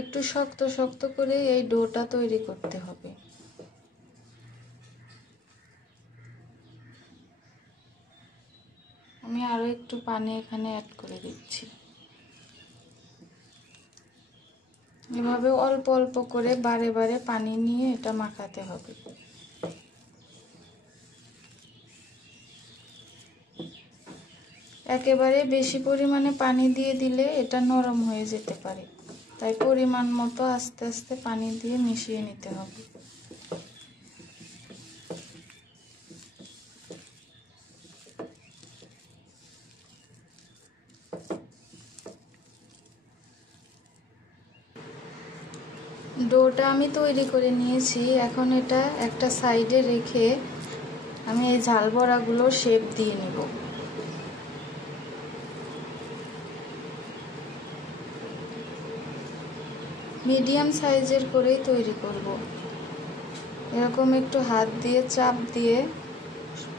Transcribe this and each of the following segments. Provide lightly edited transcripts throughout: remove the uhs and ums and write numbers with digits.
একটু শক্ত শক্ত করে এই ডোটা তৈরি করতে হবে। আমি আরো একটু পানি এখানে অ্যাড করে দিচ্ছি। এভাবে অল্প অল্প করে বারে বারে পানি নিয়ে এটা মাখাতে হবে। একেবারে বেশি পরিমাণে পানি দিয়ে দিলে এটা নরম হয়ে যেতে পারে, তাই পরিমাণ মতো আস্তে আস্তে পানি দিয়ে মিশিয়ে নিতে হবে। ডোটা আমি তৈরি করে নিয়েছি। এখন এটা একটা সাইডে রেখে আমি এই ঝাল বড়াগুলো শেপ দিয়ে নিব। মিডিয়াম সাইজের করেই তৈরি করব। এরকম একটু হাত দিয়ে চাপ দিয়ে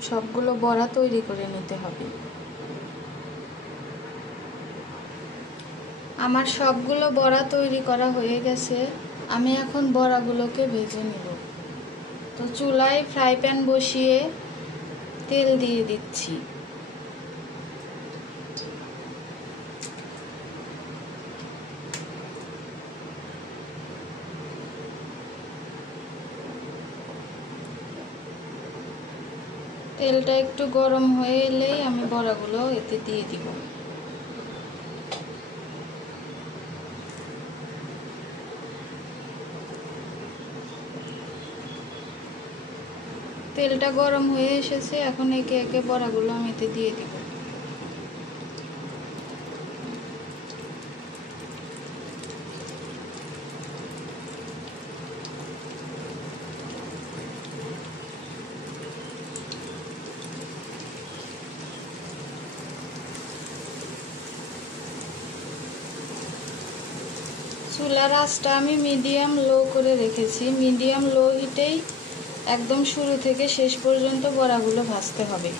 সবগুলো বড়া তৈরি করে নিতে হবে। আমার সবগুলো বড়া তৈরি করা হয়ে গেছে। আমি এখন বড়াগুলোকে ভেজে নিব। তো চুলায় ফ্রাই প্যান বসিয়ে তেল দিয়ে দিচ্ছি। তেলটা একটু গরম হয়ে এলেই আমি বড়াগুলো এতে দিয়ে দিব। তেলটা গরম হয়ে এসেছে, এখন একে একে বড়াগুলো আমি এতে দিয়ে দিব। চুলার আঁচটা আমি মিডিয়াম লো করে রেখেছি। মিডিয়াম লো হিটেই একদম শুরু থেকে শেষ পর্যন্ত বড়াগুলো ভাজতে হবে।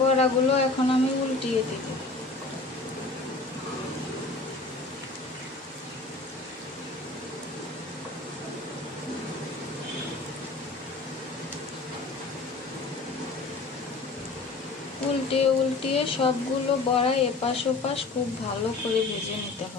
বড়াগুলো এখন আমি উল্টিয়ে দিব। উল্টিয়ে উল্টিয়ে সবগুলো বড়া এপাশ ওপাশ খুব ভালো করে ভেজে নিতে হবে।